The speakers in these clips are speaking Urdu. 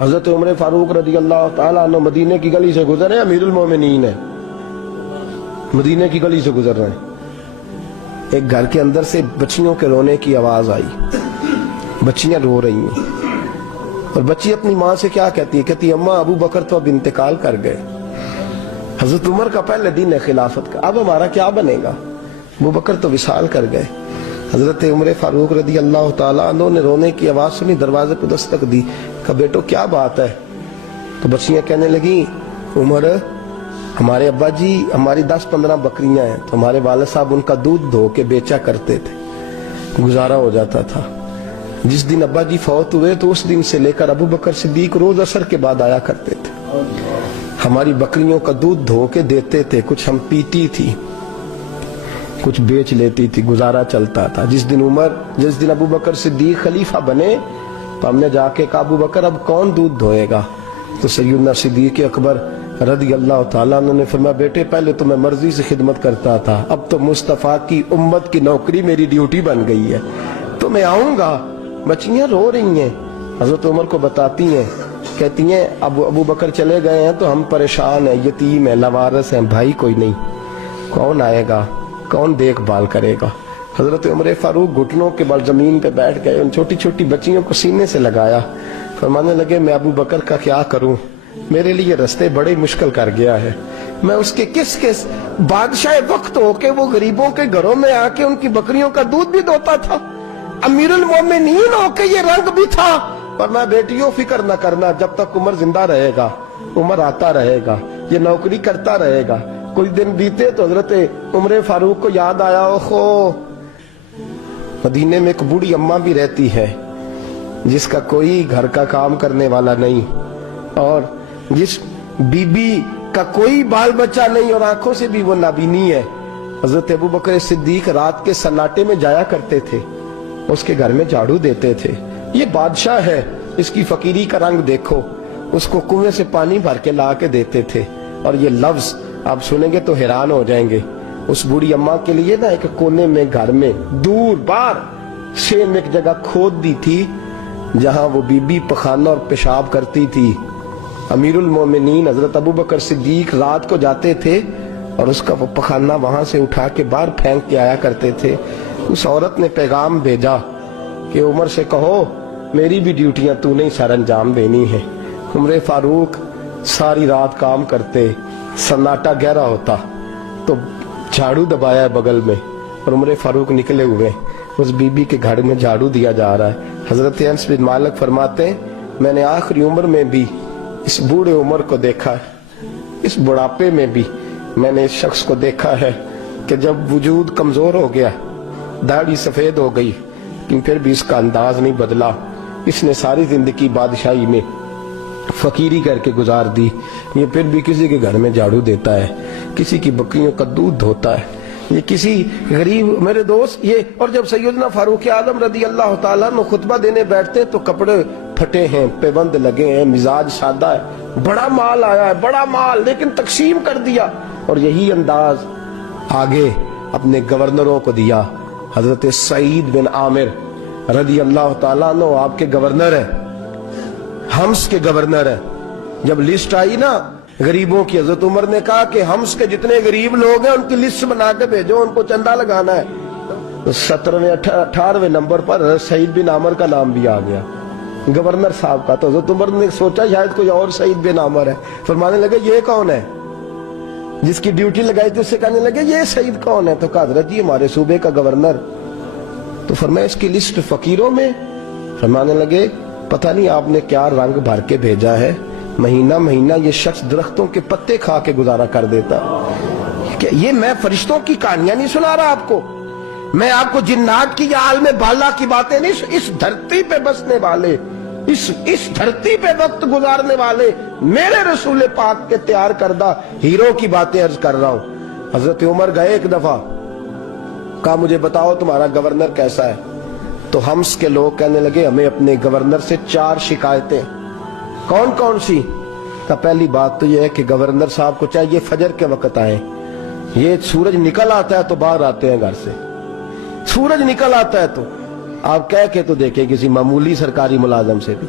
حضرت عمر فاروق رضی اللہ تعالیٰ عنہ مدینے کی گلی سے گزرے، امیر المومنین ہے، مدینے کی گلی سے گزر رہے ہیں، ایک گھر کے اندر سے بچیوں کے رونے کی آواز آئی، بچیاں رو رہی ہیں، اور بچی اپنی ماں سے کیا کہتی ہے؟ کہتی ہے اماں ابو بکر تو اب انتقال کر گئے، حضرت عمر کا پہلے دن ہے خلافت کا، اب ہمارا کیا بنے گا؟ ابو بکر تو وصال کر گئے۔ حضرت عمر فاروق رضی اللہ تعالیٰ عنہ نے رونے کی آواز سنی، دروازے پہ دستک دی، کہا بیٹو کیا بات ہے؟ تو بچیاں کہنے لگیں عمر ہمارے ابا جی ہماری 10-15 بکریاں ہیں، تو ہمارے والد صاحب ان کا دودھ دھو کے بیچا کرتے تھے، گزارا ہو جاتا تھا۔ جس دن ابا جی فوت ہوئے تو اس دن سے لے کر ابو بکر صدیق روز عصر کے بعد آیا کرتے تھے، ہماری بکریوں کا دودھ دھو کے دیتے تھے، کچھ ہم پیتی تھی، کچھ بیچ لیتی تھی، گزارا چلتا تھا۔ جس دن ابو بکر صدیق خلیفہ بنے تو ہم نے جا کے کہا ابو بکر اب کون دودھ دھوئے گا؟ تو سیدنا صدیق اکبر رضی اللہ تعالیٰ عنہ نے فرمایا بیٹے پہلے تو میں مرضی سے خدمت کرتا تھا، اب تو مصطفیٰ کی امت کی نوکری میری ڈیوٹی بن گئی ہے، تو میں آؤں گا۔ بچیاں رو رہی ہیں، حضرت عمر کو بتاتی ہیں، کہتی ہیں ابو بکر چلے گئے ہیں تو ہم پریشان ہیں، یتیم ہیں، لاوارث ہیں، بھائی کوئی نہیں، کون آئے گا، کون دیکھ بھال کرے گا؟ حضرت عمر فاروق گھٹنوں کے بل زمین پہ بیٹھ گئے، ان چھوٹی چھوٹی بچیوں کو سینے سے لگایا، فرمانے لگے میں ابو بکر کا کیا کروں، میرے لیے رستے بڑے مشکل کر گیا ہے، میں اس کے کس بادشاہ وقت ہو کے وہ غریبوں کے گھروں میں آ کے ان کی بکریوں کا دودھ بھی دوتا تھا، امیر المومنین ہو کے یہ رنگ بھی تھا۔ اور میں بیٹیوں فکر نہ کرنا، جب تک عمر زندہ رہے گا، عمر آتا رہے گا، یہ نوکری کرتا رہے گا۔ کچھ دن بیتے تو حضرت عمر فاروق کو یاد آیا اوہو مدینے میں ایک بوڑھی اماں بھی رہتی ہے جس کا کوئی گھر کا کام کرنے والا نہیں، اور جس بی بی کا کوئی بال بچہ نہیں، اور آنکھوں سے بھی وہ نابینی ہے۔ حضرت ابو بکر صدیق رات کے سناٹے میں جایا کرتے تھے، اس کے گھر میں جھاڑو دیتے تھے، یہ بادشاہ ہے، اس کی فقیری کا رنگ دیکھو، اس کو کنویں سے پانی بھر کے لا کے دیتے تھے۔ اور یہ لفظ آپ سنیں گے تو حیران ہو جائیں گے، اس بوڑھی اماں کے لیے نا ایک کونے میں گھر میں دور بار سیم ایک جگہ کھود دی تھی جہاں وہ بی بی پخانہ اور پیشاب کرتی تھی۔ امیر المومنین حضرت ابو بکر صدیق رات کو جاتے تھے اور اس کا وہ پخانہ وہاں سے اٹھا کے باہر پھینک کے آیا کرتے تھے۔ اس عورت نے پیغام بھیجا کہ عمر سے کہو میری بھی ڈیوٹیاں تو نہیں سر انجام دینی ہے۔ عمر فاروق ساری رات کام کرتے، سناٹا گہرا ہوتا تو جھاڑو دبایا ہے بغل میں، اور عمر فاروق نکلے ہوئے اس بی بی کے گھر میں جھاڑو دیا جا رہا ہے۔ حضرت انس بن مالک فرماتے ہیں میں نے آخری عمر میں بھی اس بوڑھے عمر کو دیکھا ہے، اس بڑھاپے میں بھی میں نے اس شخص کو دیکھا ہے کہ جب وجود کمزور ہو گیا، داڑھی سفید ہو گئی، لیکن پھر بھی اس کا انداز نہیں بدلا۔ اس نے ساری زندگی بادشاہی میں فقیری کر کے گزار دی، یہ پھر بھی کسی کے گھر میں جھاڑو دیتا ہے، کسی کی بکریوں کا دودھ دھوتا ہے، یہ کسی غریب میرے دوست یہ۔ اور جب سیدنا فاروق اعظم رضی اللہ تعالیٰ عنہ خطبہ دینے بیٹھتے تو کپڑے پھٹے ہیں، پیبند لگے ہیں، مزاج سادہ ہے، بڑا مال آیا ہے، بڑا مال، لیکن تقسیم کر دیا، اور یہی انداز آگے اپنے گورنروں کو دیا۔ حضرت سعید بن عامر رضی اللہ تعالیٰ عنہ آپ کے گورنر ہیں، حمص کے گورنر ہیں۔ جب لسٹ آئی نا غریبوں کی، حضرت عمر نے کہا کہ حمص کے جتنے غریب لوگ ہیں ان کی لسٹ بنا کے بھیجو، ان کو چندہ لگانا ہے۔ 17ویں 18ویں نمبر پر حضرت سعید بن عامر کا نام بھی آ گیا، گورنر صاحب کا۔ تو حضرت عمر نے سوچا شاید کوئی اور سعید بن عامر ہے، فرمانے لگے یہ کون ہے؟ جس کی ڈیوٹی لگائی تھی اس سے کہنے لگے یہ سعید کون ہے؟ تو کہا حضرت جی ہمارے صوبے کا گورنر۔ تو فرمایا اس کی لسٹ فقیروں میں؟ فرمانے لگے پتہ نہیں آپ نے کیا رنگ بھر کے بھیجا ہے، مہینہ مہینہ یہ شخص درختوں کے پتے کھا کے گزارا کر دیتا۔ کہ یہ میں فرشتوں کی کہانیاں نہیں سنا رہا آپ کو، میں آپ کو جنات کی یا عالم بالا کی باتیں نہیں، اس دھرتی پہ بسنے والے، اس دھرتی پہ وقت گزارنے والے میرے رسول پاک کے تیار کردہ ہیرو کی باتیں عرض کر رہا ہوں۔ حضرت عمر گئے ایک دفعہ، کہا مجھے بتاؤ تمہارا گورنر کیسا ہے؟ تو حمص کے لوگ کہنے لگے ہمیں اپنے گورنر سے 4 شکایتیں۔ کون کون سی؟ تو پہلی بات تو یہ ہے کہ گورنر صاحب کو چاہیے فجر کے وقت آئیں، یہ سورج نکل آتا ہے تو باہر آتے ہیں گھر سے، سورج نکل آتا ہے تو آپ کہہ کے تو دیکھیں کسی معمولی سرکاری ملازم سے بھی،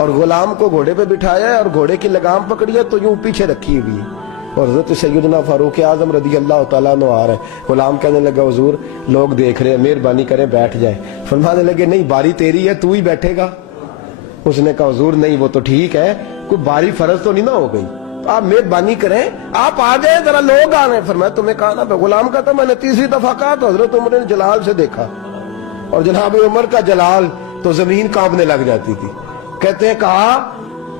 اور غلام کو گھوڑے پہ بٹھایا ہے اور گھوڑے کی لگام پکڑی ہے تو یوں پیچھے رکھی ہوئی ہے، اور حضرت سیدنا فاروق اعظم رضی اللہ تعالیٰ عنہ آ رہے ہیں۔ غلام کہنے لگا حضور لوگ دیکھ رہے ہیں، مہربانی کریں بیٹھ جائیں۔ فرمانے لگے نہیں، باری تیری ہے، تو ہی بیٹھے گا۔ اس نے کہا حضور نہیں، وہ تو ٹھیک ہے، کوئی باری فرض تو نہیں نہ ہو گئی، آپ مہربانی کریں، آپ آ جائیں، ذرا لوگ آ رہے ہیں۔ فرمایا تمہیں کہا نا، غلام کہتا میں نے تیسری دفعہ کہا تو حضرت عمر نے جلال سے دیکھا، اور جناب عمر کا جلال تو زمین کانپنے لگ جاتی تھی۔ کہتے ہیں کہا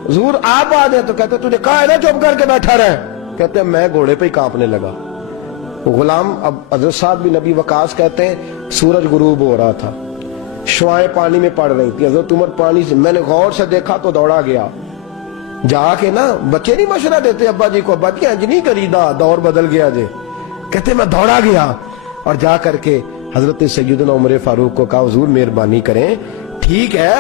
حضور آپ آ جائیں، تو کہتے تجھے کہا ہے نا چپ کر کے بیٹھا رہے، کہتے ہیں میں گھوڑے پہ ہی کانپنے لگا۔ غلام اب حضرت سعد بن ابی وقاص کہتے ہیں سورج غروب ہو رہا تھا، شعائیں پانی میں پڑ رہی تھی، حضرت عمر پانی سے، میں نے غور سے دیکھا تو دوڑا گیا، جا کے نا بچے نہیں مشورہ دیتے ابا جی کو، ابا جی انج نہیں کریدا، دور بدل گیا جی، کہتے میں دوڑا گیا اور جا کر کے حضرت سیدنا عمر فاروق کو کہا حضور مہربانی کریں، ٹھیک ہے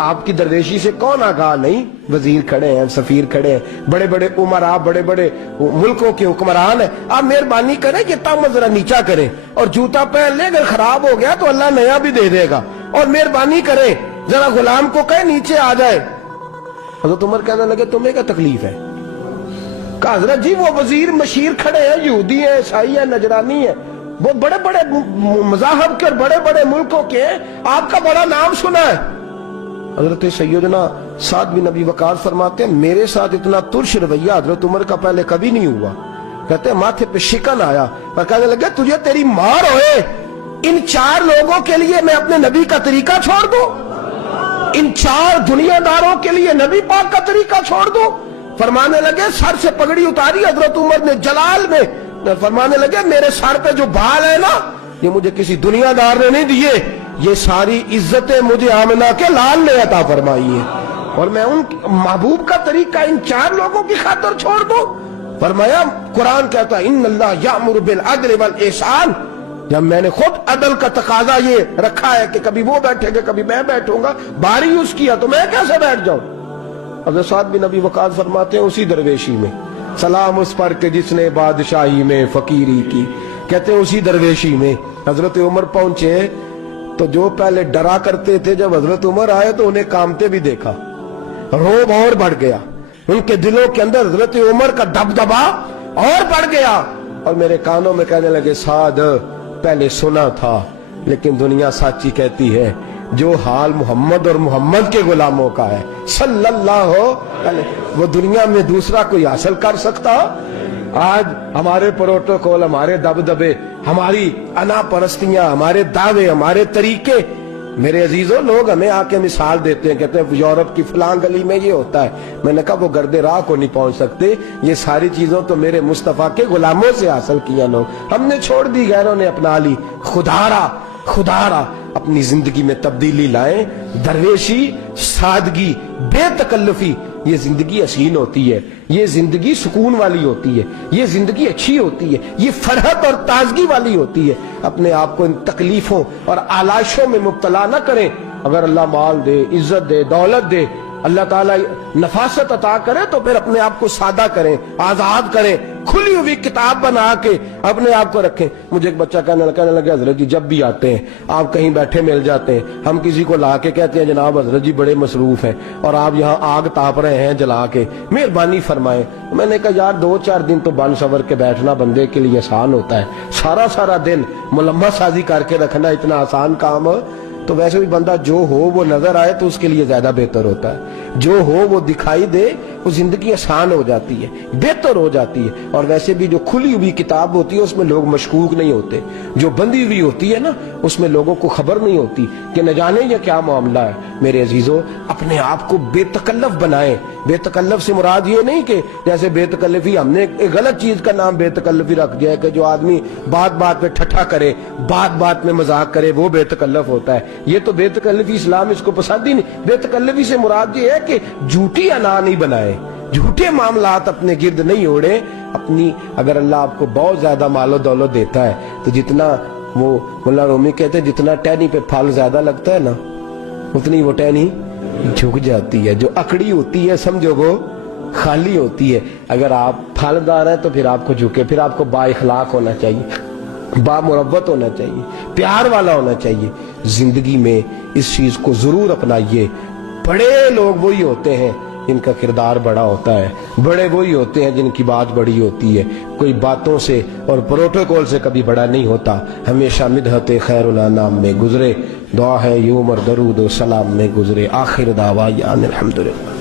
آپ کی درویشی سے کون آگاہ نہیں، وزیر کھڑے ہیں، سفیر کھڑے ہیں، بڑے بڑے عمرا، بڑے بڑے ملکوں کے حکمران ہیں، آپ مہربانی کریں کہ تم ذرا نیچا کریں اور جوتا پہن لے، اگر خراب ہو گیا تو اللہ نیا بھی دے دے گا، اور مہربانی کریں ذرا غلام کو کہیں نیچے آ جائے۔ حضرت عمر کہنے لگے تمہیں کیا تکلیف ہے؟ کہا حضرت جی وہ وزیر مشیر کھڑے ہیں، یہودی ہیں، عیسائی ہیں، نجرانی ہیں، وہ بڑے بڑے مذاہب کے اور بڑے بڑے ملکوں کے، آپ کا بڑا نام سنا ہے۔ حضرت سیدنا سعد بن ابی وقاص فرماتے ہیں میرے ساتھ اتنا ترش رویہ حضرت عمر کا پہلے کبھی نہیں ہوا، کہتے ہیں ماتھے پہ شکن آیا اور کہنے لگے تجھے تیری مار ہوئے، ان 4 لوگوں کے لیے میں اپنے نبی کا طریقہ چھوڑ دوں، ان 4 دنیا داروں کے لیے نبی پاک کا طریقہ چھوڑ دوں؟ فرمانے لگے سر سے پگڑی اتاری حضرت عمر نے جلال میں، فرمانے لگے میرے سر پہ جو بال ہے نا یہ مجھے کسی دنیا دار نے نہیں دیے، یہ ساری عزتیں مجھے آمنہ کے لال نے عطا فرمائی ہے، اور میں ان محبوب کا طریقہ ان 4 لوگوں کی خاطر چھوڑ دوں؟ فرمایا قرآن کہتا ہے ان اللہ یأمر بالعدل والاحسان، جب میں نے خود عدل کا تقاضا یہ رکھا ہے کہ کبھی وہ بیٹھے گا کبھی میں بیٹھوں گا، باری یوز کیا تو میں کیسے بیٹھ جاؤں؟ حضرت سعد بن ابی وقاص فرماتے ہیں اسی درویشی میں سلام اس پر کہ جس نے بادشاہی میں فقیری کی، کہتے ہیں اسی درویشی میں حضرت عمر پہنچے تو جو پہلے ڈرا کرتے تھے جب حضرت عمر آئے تو انہیں کامتے بھی دیکھا، روب اور بڑھ گیا، ان کے دلوں کے اندر حضرت عمر کا دبدبا اور بڑھ گیا، اور میرے کانوں میں کہنے لگے سعد پہلے سنا تھا لیکن دنیا سچی کہتی ہے جو حال محمد اور محمد کے غلاموں کا ہے صلی اللہ علیہ، وہ دنیا میں دوسرا کوئی حاصل کر سکتا؟ آج ہمارے پروٹوکول، ہمارے دبدبے، ہماری انا پرستیاں، ہمارے دعوے، ہمارے طریقے، میرے عزیزوں لوگ ہمیں آ کے مثال دیتے ہیں، کہتے ہیں یورپ کی فلاں گلی میں یہ ہوتا ہے، میں نے کہا وہ گرد راہ کو نہیں پہنچ سکتے، یہ ساری چیزوں تو میرے مصطفیٰ کے غلاموں سے حاصل کیا لوگ، ہم نے چھوڑ دی، غیروں نے اپنا لی۔ خدا را اپنی زندگی میں تبدیلی لائیں، درویشی، سادگی، بے تکلفی، یہ زندگی حسین ہوتی ہے، یہ زندگی سکون والی ہوتی ہے، یہ زندگی اچھی ہوتی ہے، یہ فرحت اور تازگی والی ہوتی ہے۔ اپنے آپ کو ان تکلیفوں اور آلائشوں میں مبتلا نہ کریں، اگر اللہ مال دے، عزت دے، دولت دے، اللہ تعالیٰ نفاست عطا کرے تو پھر اپنے آپ کو سادہ کریں، آزاد کریں، کھلی ہوئی کتاب بنا کے اپنے آپ کو رکھیں۔ مجھے ایک بچہ کہنے لگا حضرت جی جب بھی آتے ہیں آپ کہیں بیٹھے مل جاتے ہیں، ہم کسی کو لا کے کہتے ہیں جناب حضرت جی بڑے مصروف ہیں اور آپ یہاں آگ تاپ رہے ہیں جلا کے، مہربانی فرمائیں۔ میں نے کہا یار 2-4 دن تو بن سور کے بیٹھنا بندے کے لیے آسان ہوتا ہے، سارا دن ملمہ سازی کر کے رکھنا اتنا آسان کام، تو ویسے بھی بندہ جو ہو وہ نظر آئے تو اس کے لیے زیادہ بہتر ہوتا ہے، جو ہو وہ دکھائی دے، وہ زندگی آسان ہو جاتی ہے، بہتر ہو جاتی ہے۔ اور ویسے بھی جو کھلی ہوئی کتاب ہوتی ہے اس میں لوگ مشکوک نہیں ہوتے، جو بندی ہوئی ہوتی ہے نا اس میں لوگوں کو خبر نہیں ہوتی کہ نہ جانے یہ کیا معاملہ ہے۔ میرے عزیزوں اپنے آپ کو بے تکلف بنائیں۔ بے تکلف سے مراد یہ نہیں کہ جیسے بے تکلفی ہم نے ایک غلط چیز کا نام بے تکلفی رکھ دیا ہے کہ جو آدمی بات بات پہ ٹھٹھا کرے، بات بات میں مذاق کرے، وہ بے تکلف ہوتا ہے۔ یہ تو بے تکلفی اسلام اس کو پسند ہی نہیں۔ بے تکلفی سے مراد یہ ہے کہ جھوٹی انا نہیں بنائے، جھوٹے معاملات اپنے گرد نہیں اوڑے۔ اپنی اگر اللہ آپ کو بہت زیادہ مال و دولت دیتا ہے تو جتنا وہ مولانا رومی کہتے ہیں جتنا ٹہنی پہ پھل زیادہ لگتا ہے نا اتنی وہ ٹہنی جھک جاتی ہے، جو اکڑی ہوتی ہے سمجھو وہ خالی ہوتی ہے۔ اگر آپ پھلدار ہیں تو پھر آپ کو جھکے، پھر آپ کو با اخلاق ہونا چاہیے، با مروت ہونا چاہیے، پیار والا ہونا چاہیے۔ زندگی میں اس چیز کو ضرور اپنائیے۔ بڑے لوگ وہی ہوتے ہیں جن کا کردار بڑا ہوتا ہے، بڑے وہی ہوتے ہیں جن کی بات بڑی ہوتی ہے، کوئی باتوں سے اور پروٹوکول سے کبھی بڑا نہیں ہوتا، ہمیشہ مدحت خیر الانام میں گزرے، دعا ہے یہ عمر درود و سلام میں گزرے، آخر دعویٰ الحمدللہ۔